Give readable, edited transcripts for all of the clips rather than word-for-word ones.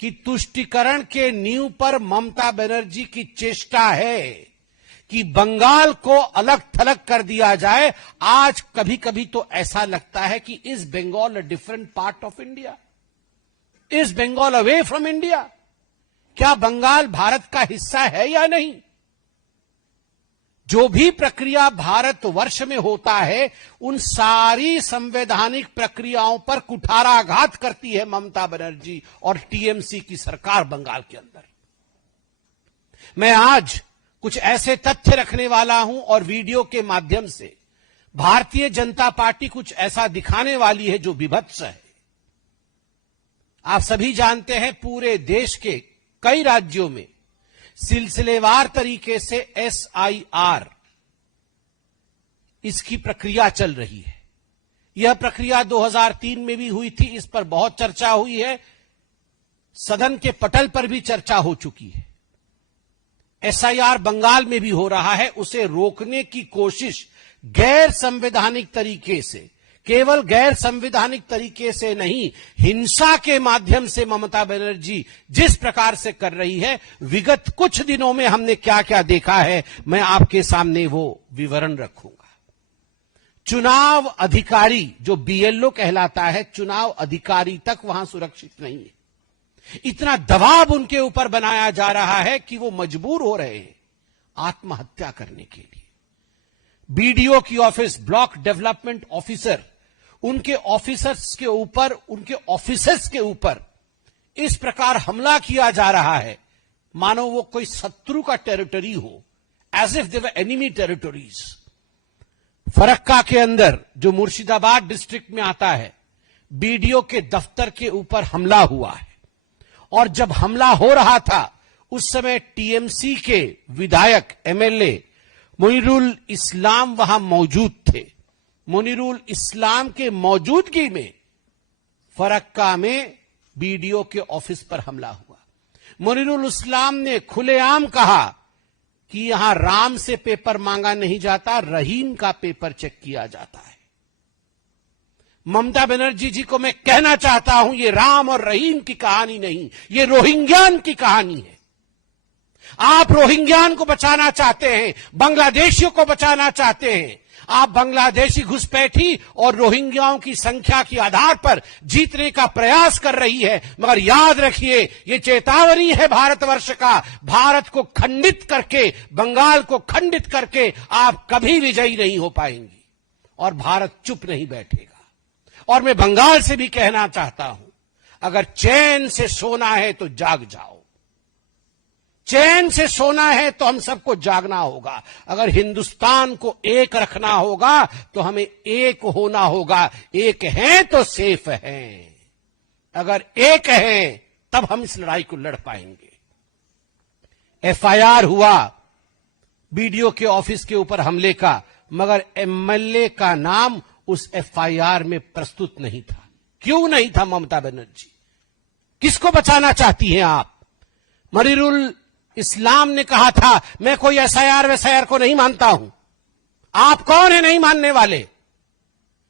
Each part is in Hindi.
कि तुष्टीकरण के नींव पर ममता बनर्जी की चेष्टा है कि बंगाल को अलग थलग कर दिया जाए। आज कभी कभी तो ऐसा लगता है कि is Bengal a different part of India? Is Bengal away from India? क्या बंगाल भारत का हिस्सा है या नहीं? जो भी प्रक्रिया भारतवर्ष में होता है, उन सारी संवैधानिक प्रक्रियाओं पर कुठाराघात करती है ममता बनर्जी और टीएमसी की सरकार बंगाल के अंदर। मैं आज कुछ ऐसे तथ्य रखने वाला हूं और वीडियो के माध्यम से भारतीय जनता पार्टी कुछ ऐसा दिखाने वाली है जो विभत्स है। आप सभी जानते हैं, पूरे देश के कई राज्यों में सिलसिलेवार तरीके से एसआईआर इसकी प्रक्रिया चल रही है। यह प्रक्रिया 2003 में भी हुई थी, इस पर बहुत चर्चा हुई है, सदन के पटल पर भी चर्चा हो चुकी है। एसआईआर बंगाल में भी हो रहा है। उसे रोकने की कोशिश गैर संवैधानिक तरीके से, केवल गैर संवैधानिक तरीके से नहीं, हिंसा के माध्यम से ममता बनर्जी जिस प्रकार से कर रही है, विगत कुछ दिनों में हमने क्या क्या देखा है, मैं आपके सामने वो विवरण रखूंगा। चुनाव अधिकारी जो बीएलओ कहलाता है, चुनाव अधिकारी तक वहां सुरक्षित नहीं है। इतना दबाव उनके ऊपर बनाया जा रहा है कि वो मजबूर हो रहे हैं आत्महत्या करने के लिए। बीडीओ की ऑफिस, ब्लॉक डेवलपमेंट ऑफिसर, उनके ऑफिसर्स के ऊपर, उनके ऑफिसर्स के ऊपर इस प्रकार हमला किया जा रहा है मानो वो कोई शत्रु का टेरिटरी हो, as if they were enemy territories. Farakka के अंदर, जो मुर्शिदाबाद डिस्ट्रिक्ट में आता है, बीडीओ के दफ्तर के ऊपर हमला हुआ है। और जब हमला हो रहा था, उस समय टीएमसी के विधायक एमएलए मुनीरुल इस्लाम वहां मौजूद थे। मुनीरुल इस्लाम के मौजूदगी में फरक्का में बीडीओ के ऑफिस पर हमला हुआ। मुनीरुल इस्लाम ने खुलेआम कहा कि यहां राम से पेपर मांगा नहीं जाता, रहीम का पेपर चेक किया जाता है। ममता बनर्जी जी को मैं कहना चाहता हूं, ये राम और रहीम की कहानी नहीं, ये रोहिंग्यान की कहानी है। आप रोहिंग्यान को बचाना चाहते हैं, बांग्लादेशियों को बचाना चाहते हैं। आप बांग्लादेशी घुसपैठी और रोहिंग्याओं की संख्या के आधार पर जीतने का प्रयास कर रही है, मगर याद रखिए, ये चेतावनी है भारतवर्ष का। भारत को खंडित करके, बंगाल को खंडित करके आप कभी विजयी नहीं हो पाएंगी और भारत चुप नहीं बैठेगा। और मैं बंगाल से भी कहना चाहता हूं, अगर चैन से सोना है तो जाग जाओ। चैन से सोना है तो हम सबको जागना होगा। अगर हिंदुस्तान को एक रखना होगा तो हमें एक होना होगा। एक हैं तो सेफ हैं। अगर एक हैं तब हम इस लड़ाई को लड़ पाएंगे। एफआईआर हुआ बीडीओ के ऑफिस के ऊपर हमले का, मगर एमएलए का नाम उस एफआईआर में प्रस्तुत नहीं था। क्यों नहीं था ममता बनर्जी? किसको बचाना चाहती हैं आप? मुनीरुल इस्लाम ने कहा था, मैं कोई एसआईआर को नहीं मानता हूं। आप कौन है नहीं मानने वाले?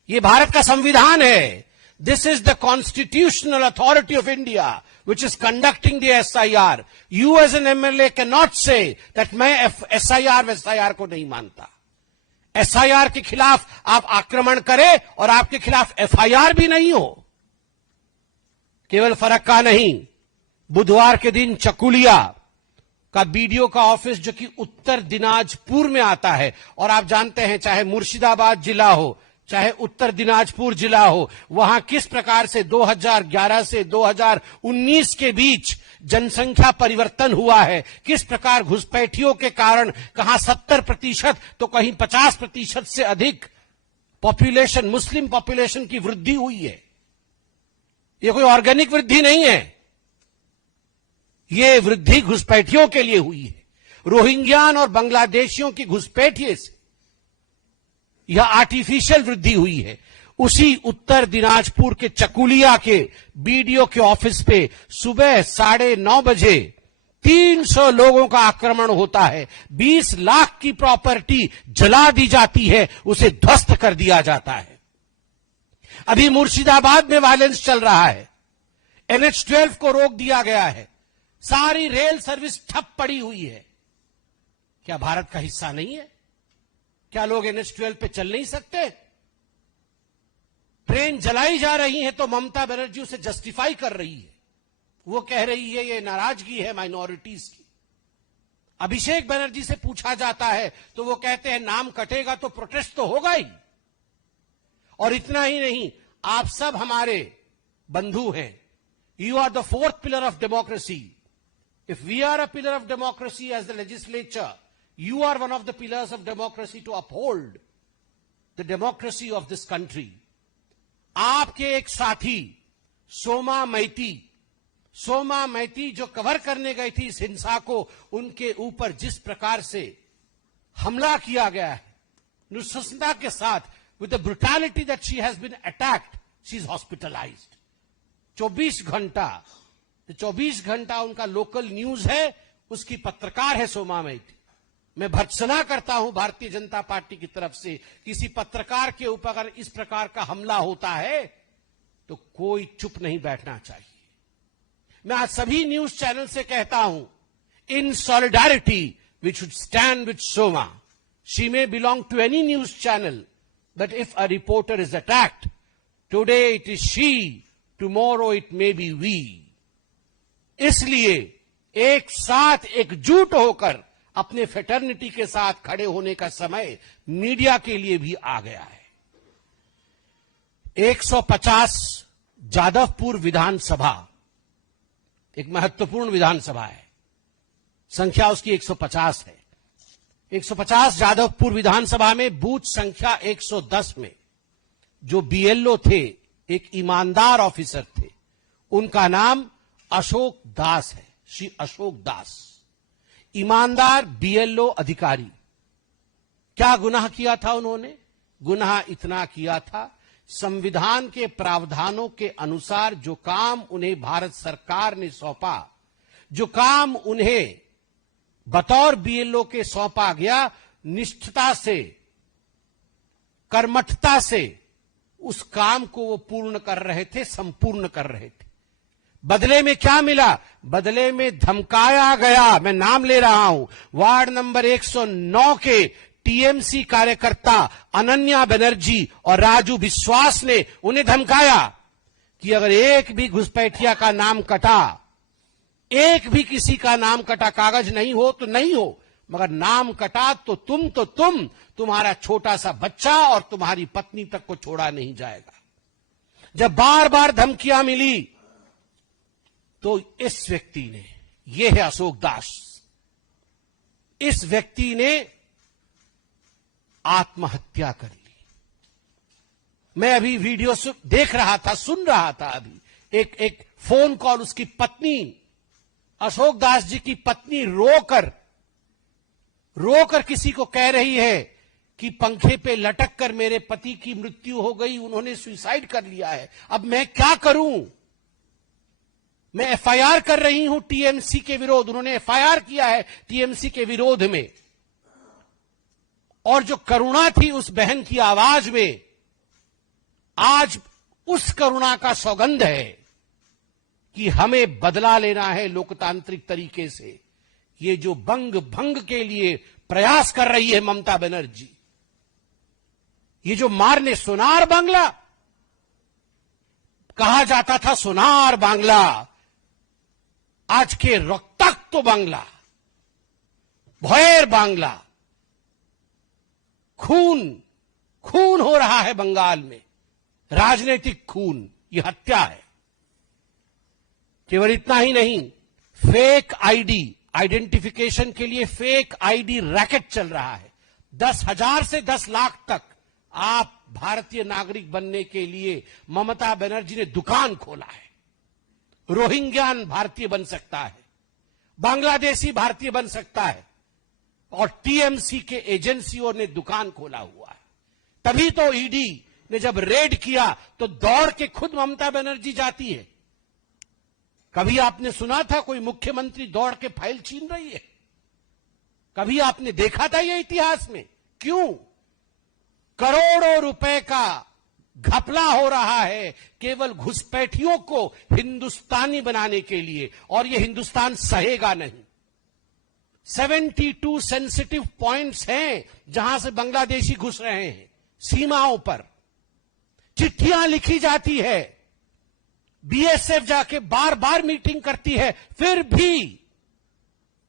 ये भारत का संविधान है। This is the constitutional authority of India which is conducting the SIR. You as an MLA cannot say that मैं SIR को नहीं मानता। SIR के खिलाफ आप आक्रमण करें और आपके खिलाफ FIR भी नहीं हो। केवल फरक्का नहीं, बुधवार के दिन चकुलिया का बीडीओ का ऑफिस, जो कि उत्तर दिनाजपुर में आता है, और आप जानते हैं चाहे मुर्शिदाबाद जिला हो चाहे उत्तर दिनाजपुर जिला हो, वहां किस प्रकार से 2011 से 2019 के बीच जनसंख्या परिवर्तन हुआ है, किस प्रकार घुसपैठियों के कारण कहां 70% तो कहीं 50% से अधिक पॉपुलेशन, मुस्लिम पॉपुलेशन की वृद्धि हुई है। यह कोई ऑर्गेनिक वृद्धि नहीं है, यह वृद्धि घुसपैठियों के लिए हुई है। रोहिंग्यान और बांग्लादेशियों की घुसपैठिए से यह आर्टिफिशियल वृद्धि हुई है। उसी उत्तर दिनाजपुर के चकुलिया के बीडीओ के ऑफिस पे सुबह 9:30 बजे 300 लोगों का आक्रमण होता है। 20 लाख की प्रॉपर्टी जला दी जाती है, उसे ध्वस्त कर दिया जाता है। अभी मुर्शिदाबाद में वायलेंस चल रहा है। NH-12 को रोक दिया गया है, सारी रेल सर्विस ठप पड़ी हुई है। क्या भारत का हिस्सा नहीं है? क्या लोग NH-12 पे चल नहीं सकते? ट्रेन जलाई जा रही है तो ममता बनर्जी उसे जस्टिफाई कर रही है। वो कह रही है ये नाराजगी है माइनॉरिटीज की। अभिषेक बनर्जी से पूछा जाता है तो वो कहते हैं नाम कटेगा तो प्रोटेस्ट तो होगा ही। और इतना ही नहीं, आप सब हमारे बंधु हैं। You are the fourth pillar of democracy. If we are a pillar of democracy as the legislature, you are one of the pillars of democracy to uphold the democracy of this country. आपके एक साथी सोमा मैती जो कवर करने गई थी इस हिंसा को, उनके ऊपर जिस प्रकार से हमला किया गया है नृशंसता के साथ, with the brutality that she has been attacked, she is hospitalized. 24 घंटा उनका लोकल न्यूज है, उसकी पत्रकार है सोमा मैती। मैं भर्त्सना करता हूं भारतीय जनता पार्टी की तरफ से, किसी पत्रकार के ऊपर अगर इस प्रकार का हमला होता है तो कोई चुप नहीं बैठना चाहिए। मैं आज सभी न्यूज चैनल से कहता हूं, in solidarity we should stand with Soma. She may belong to any news channel, but if a reporter is attacked, today it is she, tomorrow it may be we. इसलिए एक साथ एकजुट होकर अपने फ्रेटर्निटी के साथ खड़े होने का समय मीडिया के लिए भी आ गया है। 150 जादवपुर विधानसभा एक महत्वपूर्ण विधानसभा है, संख्या उसकी 150 है। 150 जादवपुर विधानसभा में बूथ संख्या 110 में जो बीएलओ थे, एक ईमानदार ऑफिसर थे, उनका नाम अशोक दास है, श्री अशोक दास। ईमानदार बीएलओ अधिकारी। क्या गुनाह किया था उन्होंने? गुनाह इतना किया था, संविधान के प्रावधानों के अनुसार जो काम उन्हें भारत सरकार ने सौंपा, जो काम उन्हें बतौर बीएलओ के सौंपा गया, निष्ठता से, कर्मठता से उस काम को वो पूर्ण कर रहे थे, संपूर्ण कर रहे थे। बदले में क्या मिला? बदले में धमकाया गया। मैं नाम ले रहा हूं, वार्ड नंबर 109 के टीएमसी कार्यकर्ता अनन्या बनर्जी और राजू विश्वास ने उन्हें धमकाया कि अगर एक भी घुसपैठिया का नाम कटा, एक भी किसी का नाम कटा, कागज नहीं हो तो नहीं हो, मगर नाम कटा तो तुम्हारा छोटा सा बच्चा और तुम्हारी पत्नी तक को छोड़ा नहीं जाएगा। जब बार बार धमकियां मिली तो इस व्यक्ति ने, यह है अशोक दास, इस व्यक्ति ने आत्महत्या कर ली। मैं अभी वीडियो देख रहा था, सुन रहा था, अभी एक फोन कॉल उसकी पत्नी, अशोक दास जी की पत्नी रोकर किसी को कह रही है कि पंखे पे लटक कर मेरे पति की मृत्यु हो गई, उन्होंने सुसाइड कर लिया है, अब मैं क्या करूं? मैं एफआईआर कर रही हूं टीएमसी के विरोध। उन्होंने एफआईआर किया है टीएमसी के विरोध में। और जो करुणा थी उस बहन की आवाज में, आज उस करुणा का सौगंध है कि हमें बदला लेना है लोकतांत्रिक तरीके से। ये जो भंग के लिए प्रयास कर रही है ममता बनर्जी, ये जो मारने, सोनार बांग्ला कहा जाता था, सोनार बांग्ला, आज के रक्ताक्त बांग्ला, भयर बांग्ला, खून हो रहा है बंगाल में, राजनीतिक खून, यह हत्या है। केवल इतना ही नहीं, फेक आईडी, आइडेंटिफिकेशन के लिए फेक आईडी रैकेट चल रहा है। 10,000 से 10 लाख तक आप भारतीय नागरिक बनने के लिए ममता बनर्जी ने दुकान खोला है। रोहिंग्यान भारतीय बन सकता है, बांग्लादेशी भारतीय बन सकता है, और टीएमसी के एजेंसियों ने दुकान खोला हुआ है। तभी तो ईडी ने जब रेड किया तो दौड़ के खुद ममता बनर्जी जाती है। कभी आपने सुना था कोई मुख्यमंत्री दौड़ के फाइल छीन रही है? कभी आपने देखा था यह इतिहास में? क्यों? करोड़ों रुपए का घपला हो रहा है केवल घुसपैठियों को हिंदुस्तानी बनाने के लिए, और यह हिंदुस्तान सहेगा नहीं। 72 सेंसिटिव पॉइंट्स हैं जहां से बांग्लादेशी घुस रहे हैं, सीमाओं पर चिट्ठियां लिखी जाती है, बीएसएफ जाके बार बार मीटिंग करती है, फिर भी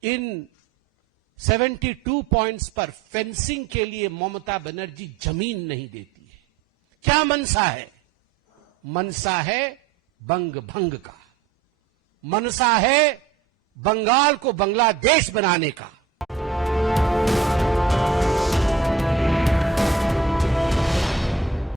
इन 72 पॉइंट्स पर फेंसिंग के लिए ममता बनर्जी जमीन नहीं देती है। क्या मनसा है? मनसा है बंग भंग का, मनसा है बंगाल को बांग्लादेश बनाने का।